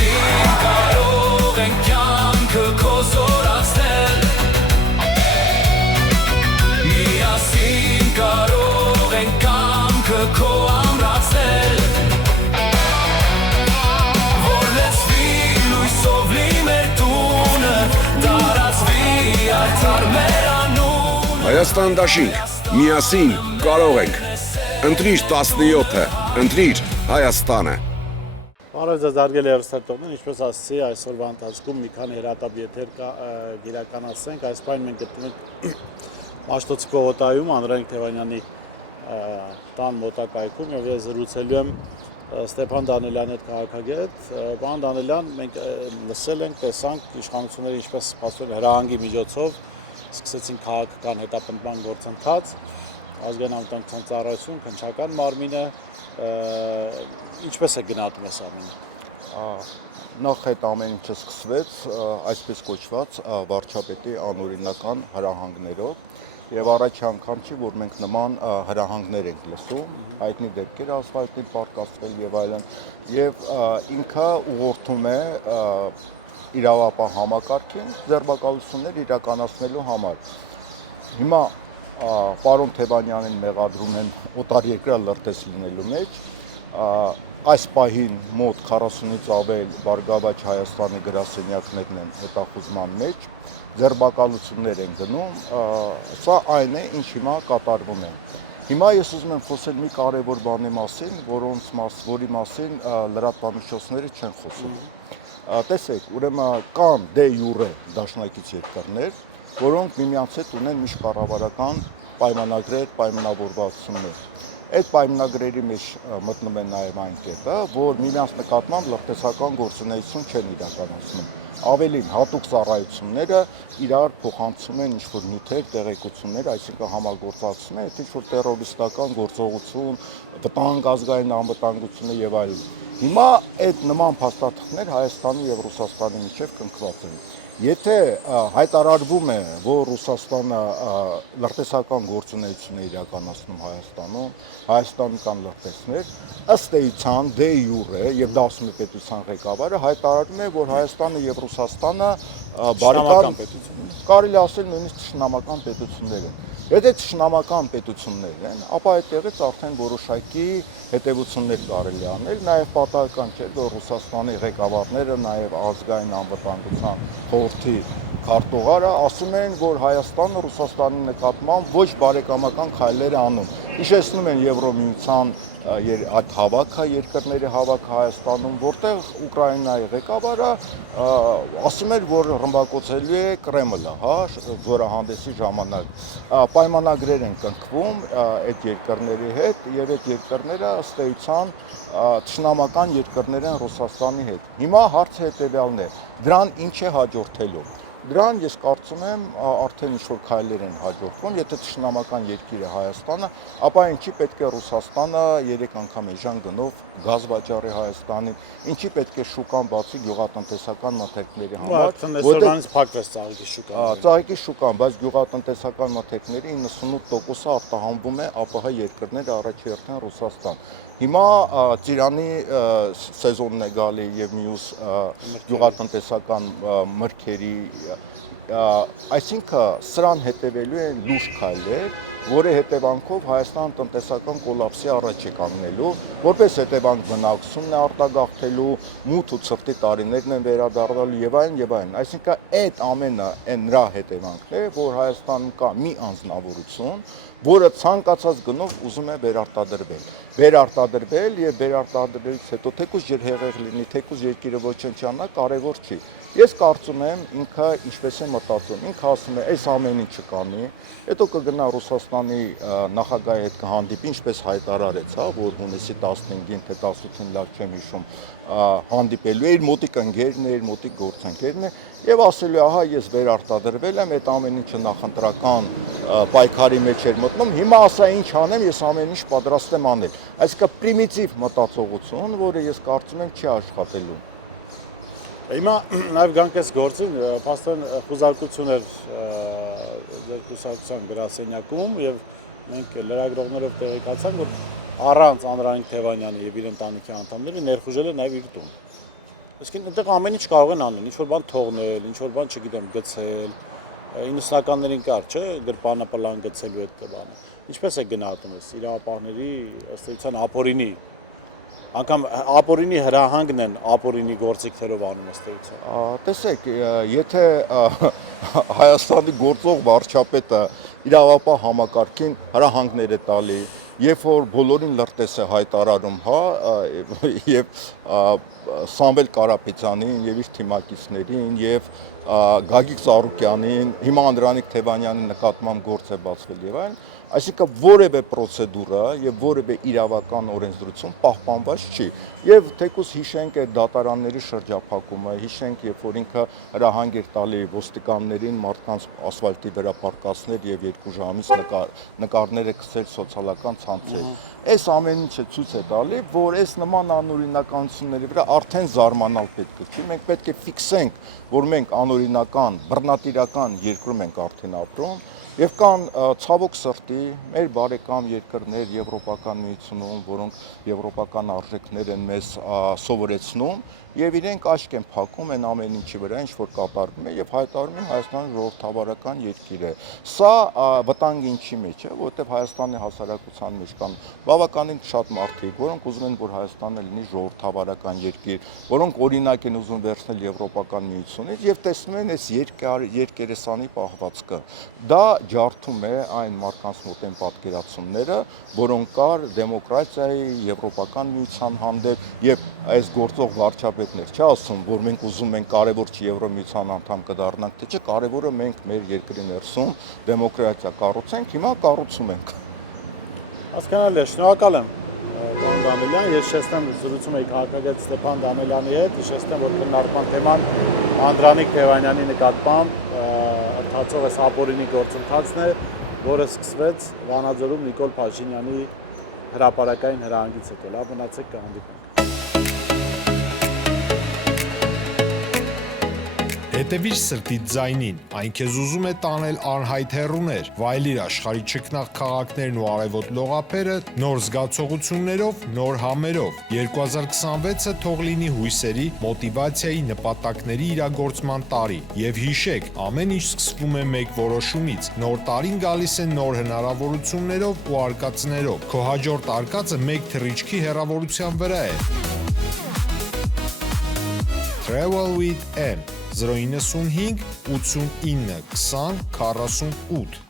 Միասին կարող ենք կյանքը քո զորացնել Միասին կարող ենք կյանքը քո ամրացնել Որ լեցվի լույսով լի մեր տունը Տարածվի արդար մեր անունը Հայաստան դաշինք, միասին կարող ենք Ընտրիր 17-ը, ընտրիր Հայաստանը Բարև ձեզ հարգելի հեռուստատողներ, ինչպես ասացի, այսօրվա ընթացքում մի քանի հրատապ եթեր իրականացնենք, այս պահին մենք գտնվում ենք Մաշտոցի Կողոտայում, Անդրանիկ Թևանյանի տան մոտակայքում եւ ես զրուցելու եմ Ստեփան Դանելյանի հետ քաղաքագետ, պարոն Դանելյան, մենք լսել ենք, տեսանք իշխանությունները ինչպես սպասել հրահանգի միջոցով սկսեցին քաղաքական հետապնդման գործընթաց, ազգային անվտանգության ծառայություն, քննչական մարմինը ինչպես է գնահատում այս ամենը։ Նախ այդ ամեն ինչը սկսվեց այսպես կոչված վարչապետի անօրինական հրահանգներով եւ առաջի անգամ չի, որ մենք նման հրահանգներ ենք լսում, հայտնի դեպքեր ասֆալտին պարկասվել եւ այլն եւ ինքը ուղղորդում է իրավապահ համակարգին ձեռբակալություններ իրականացնելու համար։ Հիմա պարոն Թևանյանին մեղադրում են օտարերկրյա լրտես լինելու մեջ, այս պահին մոտ 40-ից ավել Բարգավաճ Հայաստանի գրասենյակներն են հետախուզման մեջ, ձեռբակալություններ են գնում, սա այն է, ինչ հիմա կատարվում է։ Հիմա ես ուզում եմ խոսել մի կարևոր բանի մասին, որի մասին լրատվամիջոցները չեն խոսում։ Տեսեք, ուրեմն կան դե յուրե դաշնակից երկրներ, որոնք միմյանց հետ ունեն միջկառավարական պայմանագրեր, պայմանավորվածություններ։ Այդ պայմանագրերի մեջ մտնում է նաև այն կետը, որ միմյանց նկատմամբ լրտեսական գործունեություն չեն իրականացնում։ Ավելին, հատուկ ծառայությունները իրար փոխանցում են ինչ-որ նյութեր, տեղեկություններ, այսինքն համագործակցում են, ինչ-որ տերորիստական գործողություն, վտանգ ազգային անվտանգությունը եւ այլն։ Հիմա այդ նման փաստաթղթեր Հայաստանի եւ Ռուսաստանի միջև կնքված են։ Եթե հայտարարվում է, որ Ռուսաստանը լրտեսական գործունեություն է իրականացնում Հայաստանում կան լրտեսներ, ըստ էության դե յուրե եւ դա ասում է պետության ղեկավարը հայտարարում է, որ Հայաստանը եւ Ռուսաստանը բարեկամ պետություններ, կարելի ասել նույնիսկ թշնամական պետություններ են։ Եթե թշնամական պետություններ են, ապա այդտեղից արդեն որոշակի հետևություններ կարելի անել, նաև պատահական չէ, որ Ռուսաստանի ղեկավարները, նաև ազգային անվտանգության խորհրդի քարտուղարը ասում են, որ Հայաստանը Ռուսաստանի նկատմամբ ոչ բարեկամական քայլեր է անում։ Հիշեցնում են Եվրոմիության այդ հավաքը, երկրների հավաքը Հայաստանում, որտեղ Ուկրաինայի ղեկավարը ասում էր, որ ռմբակոծելու է Կրեմլը, զորահանդեսի ժամանակ։ Պայմանագրեր են կնքվում այդ երկրների հետ եւ այդ երկրները ըստ էության թշնամական երկրներ են Ռուսաստանի հետ։ Հիմա հարցը հետեւյալն է. դրան ինչ է հաջորդելու։ Դրան ես կարծում եմ արդեն ինչ-որ քայլեր են հաջորդվում, եթե թշնամական երկիր է Հայաստանը, ապա ինչի պետք է Ռուսաստանը 3 անգամ էժան գնով գազ վաճառի Հայաստանին, ինչի պետք է շուկան բացի գյուղատնտեսական մթերքների համար, որտեղից փակվեց ծաղիկի շուկան։ Ծաղիկի շուկան, բայց գյուղատնտեսական մթերքների 98%-ը արտահանվում է ԱՊՀ երկրներ, առաջի հերթին Ռուսաստան։ Հիմա ծիրանի սեզոնն է գալի եւ մյուս գյուղատնտեսական մրգերի, այսինքն սրան հետևելու են լուրջ քայլեր, որի հետևանքով Հայաստան տնտեսական կոլապսի առաջ է կանգնելու, որպես հետևանք բնակչությունն է արտագաղթելու, մութ ու ցրտի տարիներն են վերադառնալու եւ այլն եւ այլն։ Այսինքն այդ ամենը նրա հետևանքն է, որ Հայաստանում կա մի անձնավորություն, որը ցանկացած գնով ուզում է վերարտադրվել եւ վերարտադրելուց հետո թեկուզ ջրհեղեղ լինի, թեկուզ երկիրը ոչնչանա, կարեւոր չի։ Ես կարծում եմ ինքը ինչպես է մտածում, ինքը ասում է, այս ամեն ինչը կանի, հետո կգնա Ռուսաստանի նախագահի հետ կհանդիպի, ինչպես հայտարարեց, որ հունիսի 15-ին թե 18-ին լավ չեմ հիշում, հանդիպելու է իր մոտիկ ընկերն է, իր մոտիկ գործընկերն է եւ ասելու է, ահա ես վերարտադրվել եմ, այդ ամեն ինչը նախընտրական պայքարի մեջ էր մտնում, հիմա ասա ինչ անեմ, ես ամեն ինչ պատրաստ եմ անել։ Այսինքն պրիմիտիվ մտածողություն, որը ես կարծում եմ չի աշխատելու։ Հիմա նաև գանք այս գործին, փաստորեն խուզարկություն էր ձեր կուսակցության գրասենյակում եւ մենք լրագրողներով տեղեկացանք, որ առանց Անդրանիկ Թևանյանի եւ իր ընտանիքի անդամների ներխուժել է նաև իր տուն։ Այսինքն այնտեղ ամեն ինչ կարող են անել, ինչ որ բան թողնել, ինչ որ բան, չգիտեմ, գցել։ 90-ականներին կար, չէ, գրպանը պլան գցելու այդ բանը։ Ինչպես է գնահատում ես իրավապահների ըստ էության ապօրինի, անգամ ապօրինի հրահանգն են ապօրինի գործիքներով անում ըստ էության։ Տեսեք, եթե Հայաստանի գործող վարչապետը իրավապահ համակարգին հրահանգներ է տալի, երբ որ բոլորին լրտես է հայտարարում, հա, եւ Սամվել Կարապետյանին եւ իր թիմակիցներին եւ Գագիկ Ծառուկյանին, հիմա Անդրանիկ Թևանյանի նկատմամբ գործ է բացվել եւ այլն, այսինքն որևէ պրոցեդուրա եւ որևէ իրավական օրենսդրություն պահպանված չի։ Եվ թեկուզ հիշենք այդ դատարանների շրջափակումը, հիշենք, երբ որ ինքը հրահանգ էր տալի ոստիկաններին մարդկանց ասֆալտի վրա պարկասներ եւ 2 ժամից նկարները գցել սոցիալական ցանցեր։ Այս ամեն ինչը ցույց է տալի, որ այս նման անօրինականությունների վրա արդեն զարմանալ պետք է չի։ Մենք պետք է ֆիքսենք, որ մենք անօրինական, բռնատիրական երկրում ենք արդեն ապրում։ Եվ կան ցավոք սրտի մեր բարեկամ երկրներ Եվրոպական միությունում, որոնք եվրոպական արժեքներ են մեզ սովորեցնում, եւ իրենք աչք են փակում այն ամեն ինչի վրա, ինչ որ կատարվում է եւ հայտարարում են Հայաստանը ժողովրդավարական երկիր է։ Սա վտանգ ինչի մեջ է, որովհետեւ Հայաստանի հասարակության մեջ կան բավականին շատ մարդիկ, որոնք ուզում են, որ Հայաստանը լինի ժողովրդավարական երկիր, որոնք օրինակ են ուզում վերցնել Եվրոպական միությունից եւ տեսնում են այս երկերեսանի պահվածքը։ Դա ջարդում է այն մարդկանց մոտ են պատկերացումները, որոնք կար դեմոկրատիայի, Եվրոպական միության հանդեպ եւ այս գործող վարչապետներ չի ասում, որ մենք ուզում ենք կարևոր չի Եվրոմիության անդամ կդառնանք, թե չէ, կարևորը մենք մեր երկրի ներսում դեմոկրատիա կառուցենք, հիմա կառուցում ենք։ Հասկանալի է, շնորհակալ եմ պարոն Դանիելյան, ես շեշտեմ զրուցում էի քաղաքագետ Ստեփան Դանիելյանի հետ, շեշտեմ, որ քննարկման թեման Անդրանիկ Թևանյանի նկատմամբ ընթացող այս ապօրինի գործընթացն է, որը սկսվեց Վանաձորում Նիկոլ Փաշինյանի հրապարակային հրահանգից հետո։ Լավ մնացեք, կհանդիպենք։ Հետևիր սրտիդ ձայնին, այն քեզ ուզում է տանել անհայտ հեռուներ, վայելիր աշխարհի չքնաղ քաղաքներն ու արևոտ լողափերը նոր զգացողություններով, նոր համերով։ 2026-ը թող լինի հույսերի, մոտիվացիայի, նպատակների իրագործման տարի։ Եվ հիշեք, ամեն ինչ սկսվում է մեկ որոշումից։ Նոր տարին գալիս է նոր հնարավորություններով ու արկածներով։ Քո հաջորդ արկածը մեկ թռիչքի հեռավորության վրա է։ Travel with M 095 89 20 48